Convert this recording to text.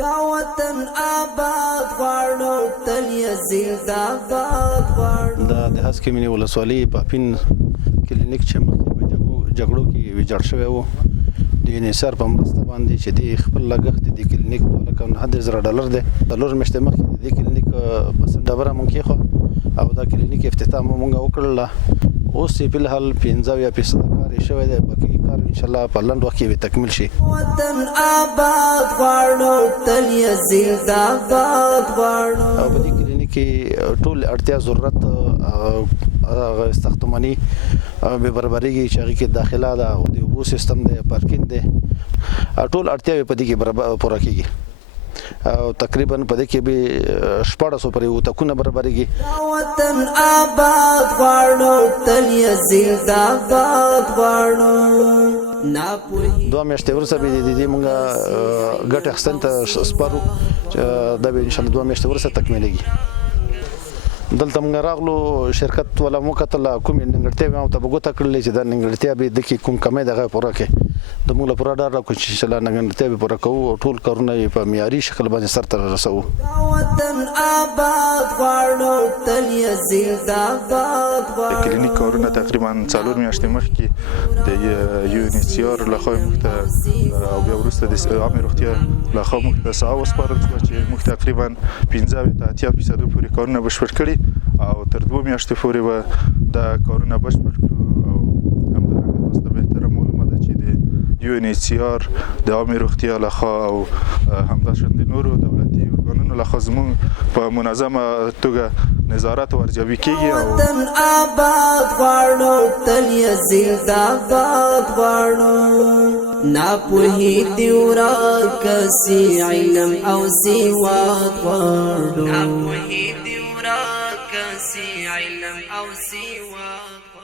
دا وطن آباد غواړو تل یې زنده‌باد غواړو. دا د هسکې مینې ولسوالۍ پاپین کلینیک چې مخکې په جګړو کې ویجاړ شوی و د انحصار په مرسته باندې چې د خپل لګښت د کلینیک $2,900 دی. څلور میاشتې مخکې د دې کلینیک په ډبره مونږ کېښوه او دا کلینیک افتتاح مونږ وکړله. اوس یې فلحال 50% کار یې شوی دی، باقي کار انشاءالله په لنډ وخت کې به تکمیل شي. وطن آباد غواړو تل یې زنده‌باد غواړو. او په دې کلینیک کې ټول اړتیا ضرورت ساختماني به برابرېږي چې هغې کې داخله ده او د اوبو سیستم دی، پارکینګ دی، ټول اړتیاوې په دې کې پوره کېږي او تقریبا په دې کې به 1400 پورې اتاقونه برابرېږي. وطن آباد غواړو تل یې زنده‌باد غواړو. 2 میاشتې وروسته به د دې مونږ ګټې اخیستنې ته سپارو، دا به انشاءالله 2 میاشتې وروسته تکمیلېږي. دلته موږ راغلو، شرکت والا مو کتل کومې نیمګړتیاوې او ته به ګوته کړلې چې دا نیمګړتیا به د کې کوم کمی دغه پوره کړي. د موږ له پوره ډاډ راکړو چې انشاءالله نیمګړتیا به پوره کوو او ټول کارونه یې په معیاري شکل باندې سرته رسوو. وطن آباد غواړو تل یې زنده‌باد غواړو. د کلینیک کارونه تقریبا 4 میاشتې مخکې د UNHCR لخوا موږ ته او بیا وروسته د عامې روغتیا لخوا موږ ته ساحه وسپارل شوه چې موږ تقریبا 50-80% پورې کارونه بشپړ کړي او تر 2 میاشتې پورې به دا کارونه بشپړ کړو. او همدارنګه تاسو ته بهتره معلومه ده چې د UNHCR د عامې روغتیا لخوا او همداشان د نورو دولتي ارګانونو لخوا زموږ په منظمه توګه نظارت او ارزیابي کیږي. وطن آباد غواړو تل یې زنده‌باد غواړو. ناپوهي دې ورکسي علم او سواد غواړو. ناپوهي دې ورکسي علم او سواد